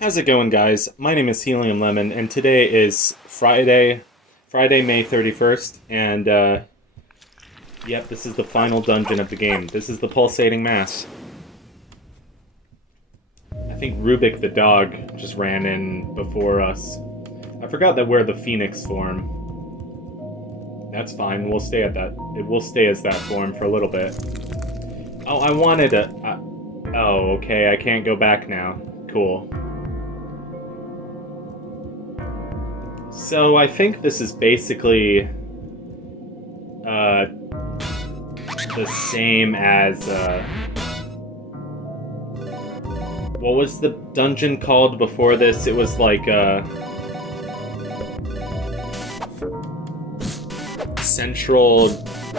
How's it going, guys? My name is Helium Lemon, and today is Friday, May 31st, and, yep, this is the final dungeon of the game. This is the Pulsating Mass. I think Rubik the dog just ran in before us. I forgot that we're the Phoenix form. That's fine, we'll stay at that. It will stay as that form for a little bit. Oh, I wanted a... oh, okay, I can't go back now. Cool. So I think this is basically the same as what was the dungeon called before this? It was like Central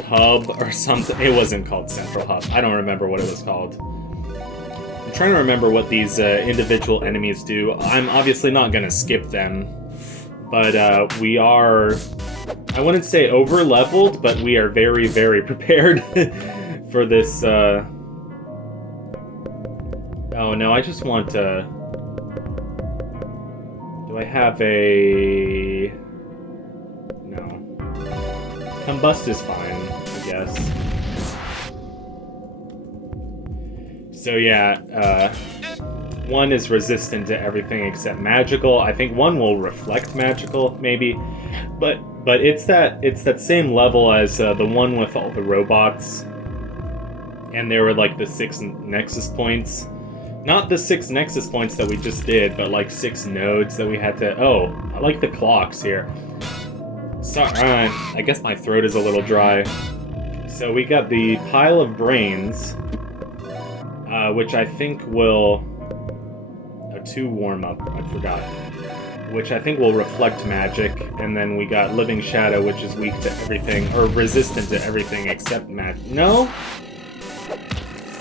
Hub or something. It wasn't called Central Hub. I don't remember what it was called. I'm trying to remember what these individual enemies do. I'm obviously not gonna skip them. But we are, I wouldn't say over-leveled, but we are very, very prepared for this. Oh no, I just want to... Do I have a... No. Combust is fine, I guess. So yeah, one is resistant to everything except magical. I think one will reflect magical, maybe, but it's that same level as the one with all the robots, and there were like the 6 nexus points, not the 6 nexus points that we just did, but like 6 nodes that we had to. Oh, I like the clocks here. Sorry, I guess my throat is a little dry. So we got the pile of brains, which I think will. 2 warm-up, I forgot. Which I think will reflect magic, and then we got Living Shadow, which is weak to everything, or resistant to everything except magic. No?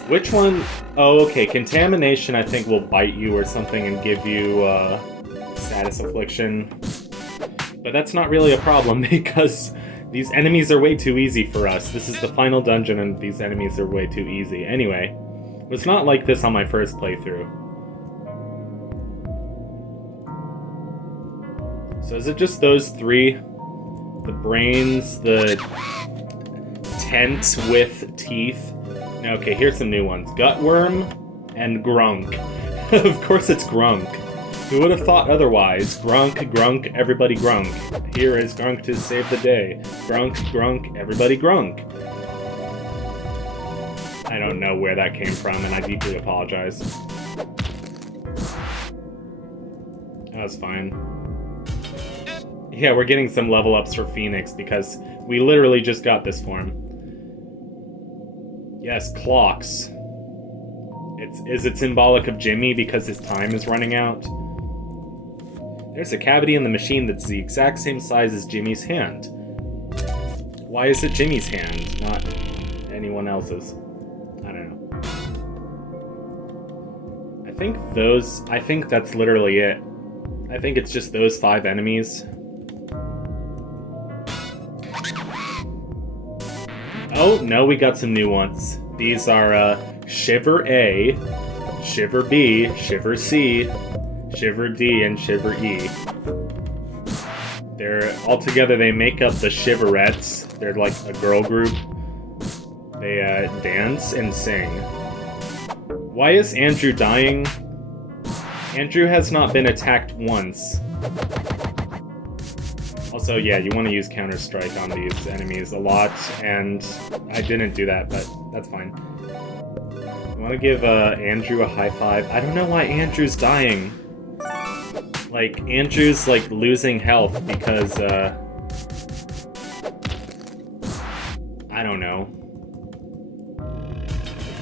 Which one? Oh, okay, Contamination I think will bite you or something and give you, Status Affliction. But that's not really a problem, because these enemies are way too easy for us. This is the final dungeon, and these enemies are way too easy. Anyway, it was not like this on my first playthrough. So is it just those 3? The brains, the tent with teeth? No, okay, here's some new ones. Gutworm and Grunk. Of course it's Grunk. Who would have thought otherwise? Grunk, Grunk, everybody Grunk. Here is Grunk to save the day. Grunk, Grunk, everybody Grunk. I don't know where that came from, and I deeply apologize. That was fine. Yeah, we're getting some level ups for Phoenix because we literally just got this form. Yes, clocks. Is it symbolic of Jimmy because his time is running out? There's a cavity in the machine that's the exact same size as Jimmy's hand. Why is it Jimmy's hand, not anyone else's? I don't know. I think that's literally it. I think it's just those 5 enemies. Oh, no, we got some new ones. These are, Shiver A, Shiver B, Shiver C, Shiver D, and Shiver E. They're, all together, they make up the Shiverettes. They're like a girl group. They, dance and sing. Why is Andrew dying? Andrew has not been attacked once. Also, yeah, you want to use Counter-Strike on these enemies a lot, and I didn't do that, but that's fine. I want to give Andrew a high five. I don't know why Andrew's dying. Like, Andrew's, like, losing health because, I don't know.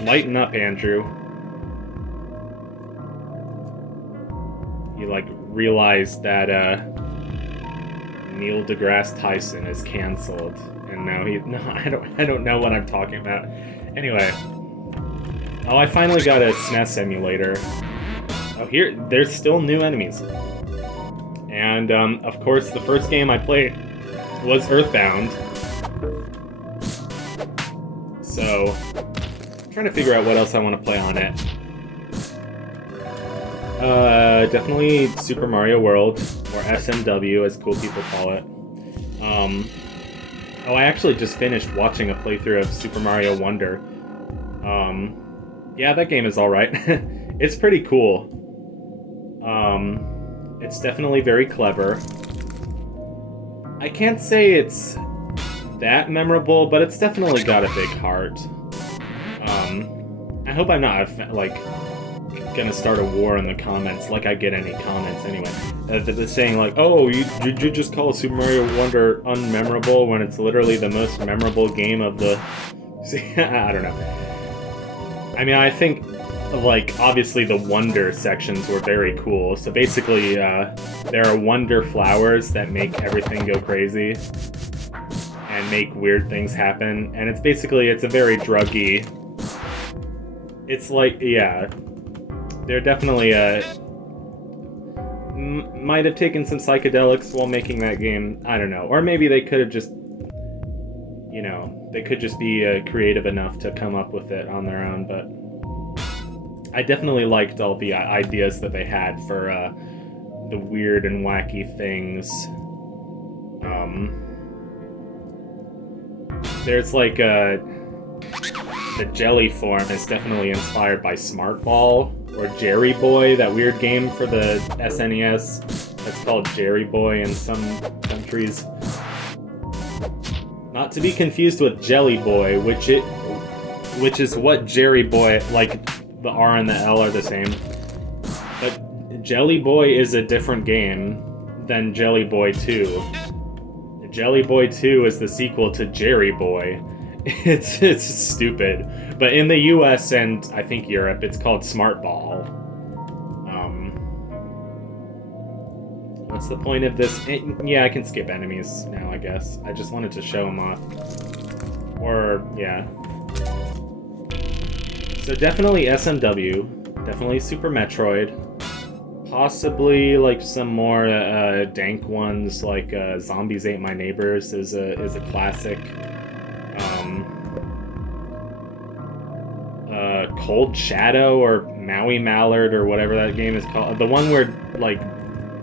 Lighten up, Andrew. You, like, realized that, Neil deGrasse Tyson is canceled, and now no, I don't know what I'm talking about. Anyway, oh, I finally got a SNES emulator. Oh, there's still new enemies, and of course, the first game I played was Earthbound. So, I'm trying to figure out what else I want to play on it. definitely Super Mario World, or SMW as cool people call it. Oh, I actually just finished watching a playthrough of Super Mario Wonder. Yeah, that game is alright. It's pretty cool. It's definitely very clever. I can't say it's that memorable, but it's definitely got a big heart. I hope I'm not, like, gonna start a war in the comments, like I get any comments anyway. They're saying, like, oh, did you just call Super Mario Wonder unmemorable when it's literally the most memorable game of the... I don't know. I mean, I think, like, obviously the Wonder sections were very cool. So basically, there are Wonder flowers that make everything go crazy and make weird things happen. And it's basically, it's a very druggy... It's like, yeah... They're definitely, might have taken some psychedelics while making that game. I don't know. Or maybe they could have just, you know, they could just be creative enough to come up with it on their own. But I definitely liked all the ideas that they had for the weird and wacky things. There's like the jelly form is definitely inspired by Smart Ball. Or Jerry Boy, that weird game for the SNES that's called Jerry Boy in some countries. Not to be confused with Jelly Boy, which is what Jerry Boy, like the R and the L are the same. But Jelly Boy is a different game than Jelly Boy 2. Jelly Boy 2 is the sequel to Jerry Boy. It's stupid. But in the US and I think Europe, it's called Smart Ball. What's the point of this? Yeah, I can skip enemies now, I guess. I just wanted to show them off. Or, yeah. So definitely SMW. Definitely Super Metroid. Possibly, like, some more dank ones, like Zombies Ate My Neighbors is a classic. Cold Shadow or Maui Mallard or whatever that game is called. The one where, like,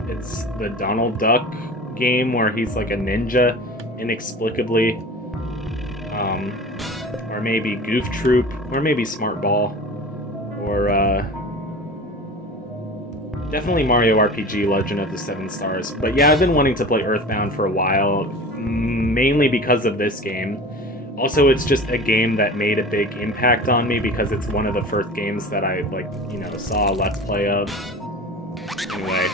it's the Donald Duck game where he's like a ninja inexplicably. Or maybe Goof Troop, or maybe Smart Ball. Or, definitely Mario RPG Legend of the Seven Stars. But yeah, I've been wanting to play Earthbound for a while, mainly because of this game. Also, it's just a game that made a big impact on me because it's one of the first games that I, like, you know, saw a Let's Play of. Anyway.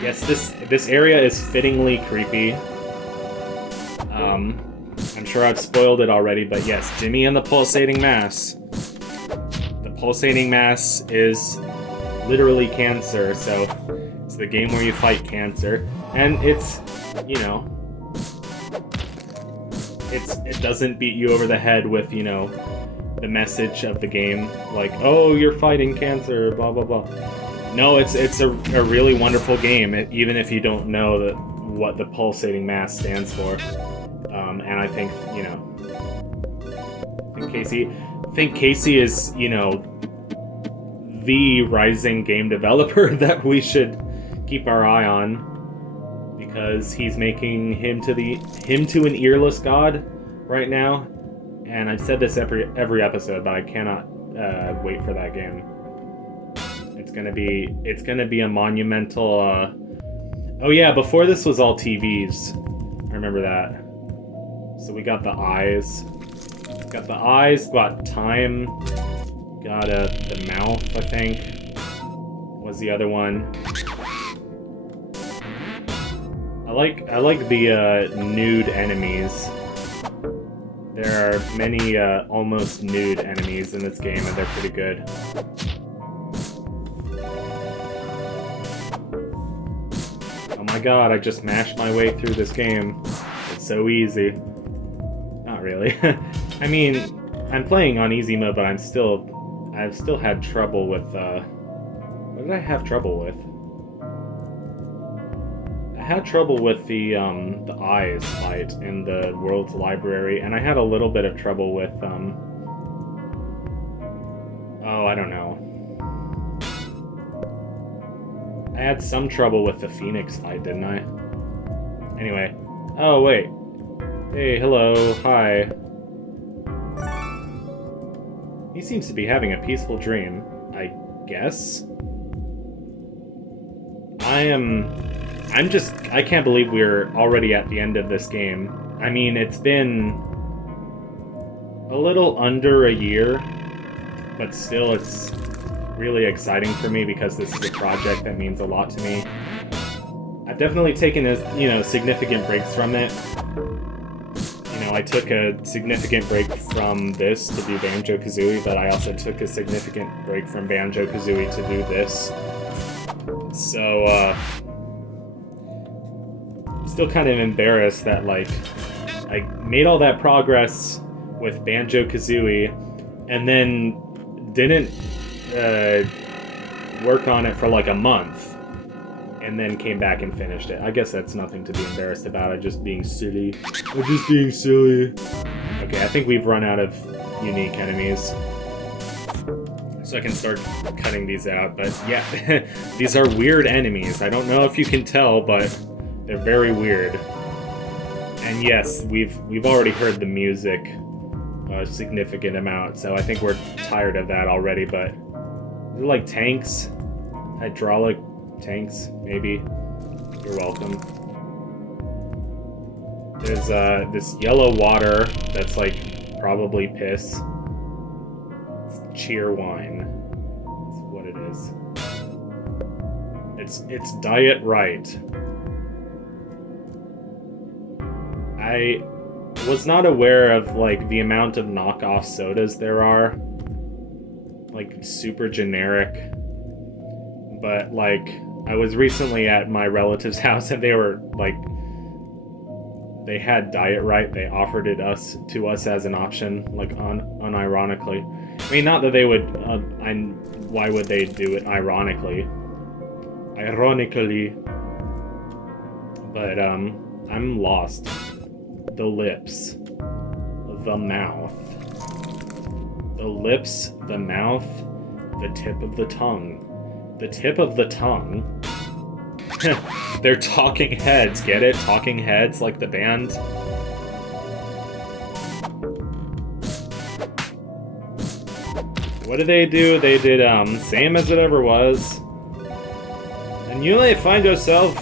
Yes, this area is fittingly creepy. I'm sure I've spoiled it already, but yes, Jimmy and the Pulsating Mass. The Pulsating Mass is literally cancer, so it's the game where you fight cancer. And it's, you know... It doesn't beat you over the head with, you know, the message of the game, like, oh, you're fighting cancer, blah, blah, blah. No, it's a really wonderful game, even if you don't know what the Pulsating Mass stands for. And I think, you know, I think Casey is, you know, the rising game developer that we should keep our eye on. Because he's making him to an earless god right now, and I've said this every episode, but I cannot wait for that game. It's gonna be a monumental. Oh yeah, before this was all TVs. I remember that. So we got the eyes. Got time. Got the mouth. I think was the other one. I like the nude enemies. There are many almost nude enemies in this game, and they're pretty good. Oh my god, I just mashed my way through this game. It's so easy. Not really. I mean, I'm playing on easy mode, but I've still had trouble with, what did I have trouble with? I had trouble with the eyes fight in the world's library, and I had a little bit of trouble with, oh, I don't know. I had some trouble with the Phoenix fight, didn't I? Anyway. Oh, wait. Hey, hello, hi. He seems to be having a peaceful dream, I guess. I can't believe we're already at the end of this game. I mean, it's been a little under a year, but still it's really exciting for me because this is a project that means a lot to me. I've definitely taken significant breaks from it. I took a significant break from this to do Banjo-Kazooie, but I also took a significant break from Banjo-Kazooie to do this. So, I'm still kind of embarrassed that, like, I made all that progress with Banjo-Kazooie and then didn't work on it for like a month and then came back and finished it. I guess that's nothing to be embarrassed about. I'm just being silly. Okay, I think we've run out of unique enemies. So I can start cutting these out, but yeah, these are weird enemies. I don't know if you can tell, but they're very weird. And yes, we've already heard the music a significant amount, so I think we're tired of that already, but they're like tanks, hydraulic tanks, maybe. You're welcome. There's this yellow water that's like probably piss. It's cheer wine. That's what it is. It's diet right. I was not aware of like the amount of knockoff sodas there are. Like super generic. But like I was recently at my relative's house and they were like they had Diet Right. They offered it to us as an option, like unironically. I mean, not that they would. Why would they do it ironically? Ironically. But I'm lost. The lips, the mouth, the lips, the mouth, the tip of the tongue, the tip of the tongue. They're talking heads, get it? Talking heads, like the band. What did they do? They did, same as it ever was. And you may find yourself...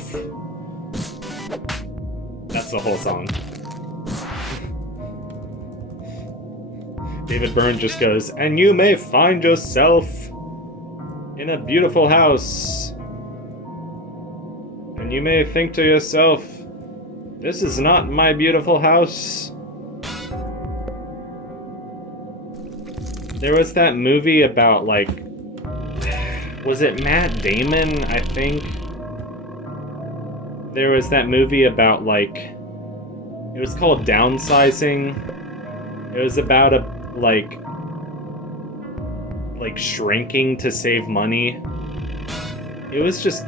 That's the whole song. David Byrne just goes, and you may find yourself in a beautiful house. And you may think to yourself, this is not my beautiful house. There was that movie about, like, was it Matt Damon, I think? There was that movie about, like, it was called Downsizing. It was about like shrinking to save money. It was just...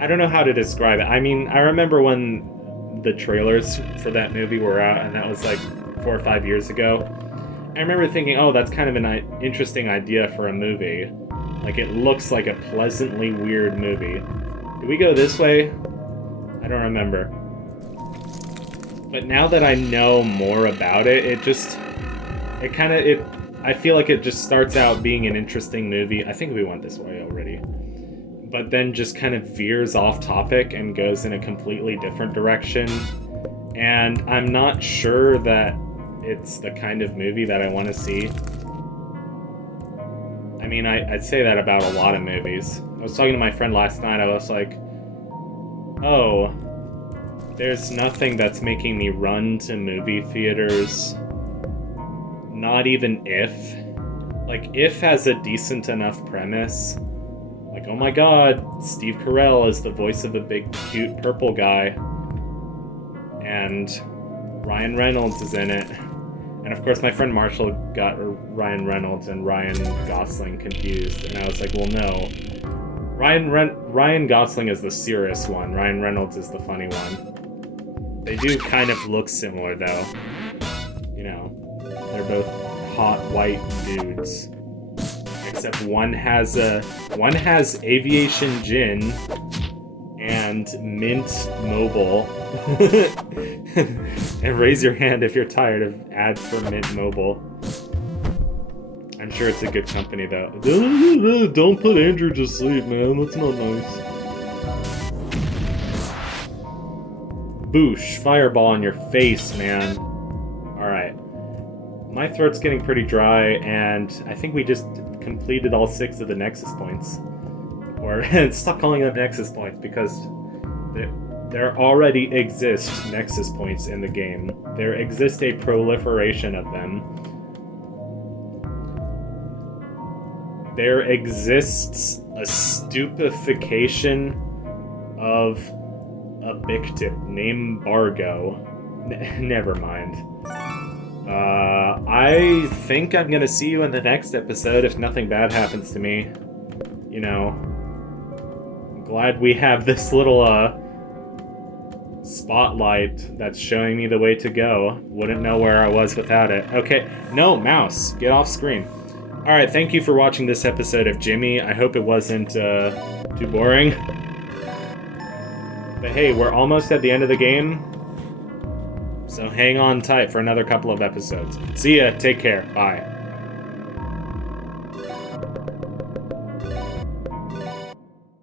I don't know how to describe it. I mean, I remember when the trailers for that movie were out, and that was like 4 or 5 years ago. I remember thinking, oh, that's kind of an interesting idea for a movie. Like, it looks like a pleasantly weird movie. Did we go this way? I don't remember. But now that I know more about it, I feel like it just starts out being an interesting movie. I think we went this way already. But then just kind of veers off topic and goes in a completely different direction. And I'm not sure that it's the kind of movie that I want to see. I mean, I'd say that about a lot of movies. I was talking to my friend last night, I was like, oh, there's nothing that's making me run to movie theaters. Not even If. Like, If has a decent enough premise. Like, oh my god, Steve Carell is the voice of a big, cute purple guy. And Ryan Reynolds is in it. And of course my friend Marshall got Ryan Reynolds and Ryan Gosling confused. And I was like, well, no. Ryan Gosling is the serious one. Ryan Reynolds is the funny one. They do kind of look similar, though. You know, they're both hot white dudes. except one has aviation gin and mint mobile. And raise your hand if you're tired of ads for Mint Mobile. I'm sure it's a good company though. Don't put Andrew to sleep, man. That's not nice. Boosh, fireball in your face, man. Alright. My throat's getting pretty dry, and I think we just completed all 6 of the Nexus points. Or, stop calling them Nexus points, because there already exist Nexus points in the game. There exists a proliferation of them. There exists a stupefaction of a victim named Bargo. Never mind. I think I'm gonna see you in the next episode if nothing bad happens to me. You know, I'm glad we have this little, spotlight that's showing me the way to go. Wouldn't know where I was without it. Okay, no, mouse, get off screen. Alright, thank you for watching this episode of Jimmy. I hope it wasn't, too boring. But hey, we're almost at the end of the game. So hang on tight for another couple of episodes. See ya, take care, bye.